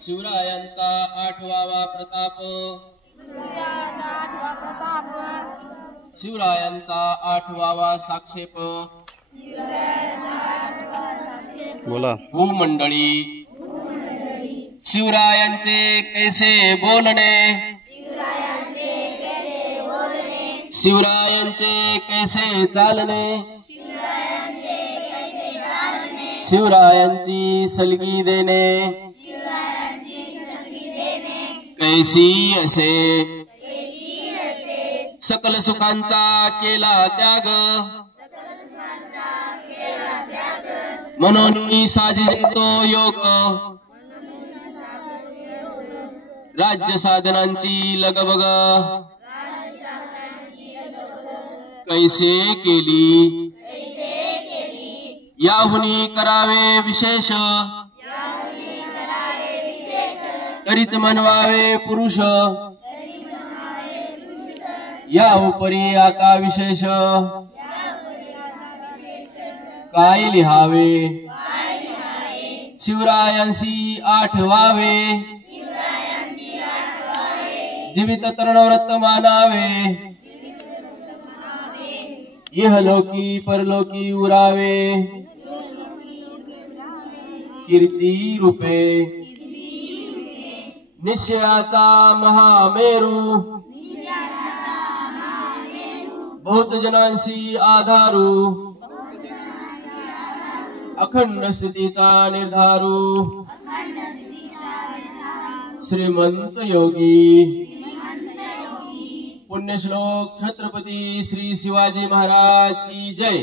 शिवरायांचा आठवावा प्रताप, शिवरायांचा आठवावा साक्षेप। बोला भूमंडळी शिवरायांचे कैसे बोलणे, शिवरायांचे कैसे चालणे, शिवरायांची सलगी देणे, कैसी असे सकल सुखांचा केला त्याग, म्हणून मी साजितो योग, राज्य साधनांची लगबग कैसे केली, याहुनी करावे विशेष, तरीच म्हणवावे पुरुष, या उपरी आता विशेष काय लिहावे, शिवरायांशी आठवावे, जीवित तरुणव्रत मानावे, इहलोकी परलोकी उरावे, कीर्ती रूपे निश्चयाचा महामेरू, बहुत जनांशी आधारू, अखंड स्थितीचा निर्धारू, श्रीमंत योगी। पुण्यश्लोक छत्रपती श्री शिवाजी महाराज की जय,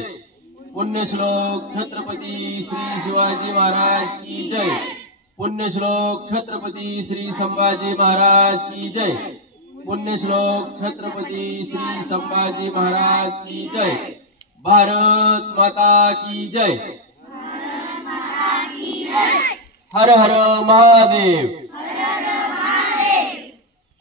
पुण्यश्लोक छत्रपती श्री शिवाजी महाराज की जय, पुण्यश्लोक छत्रपती श्री संभाजी महाराज की जय, पुण्यश्लोक छत्रपती श्री संभाजी महाराज की जय। भारत माता की जय। हर हर महादेव।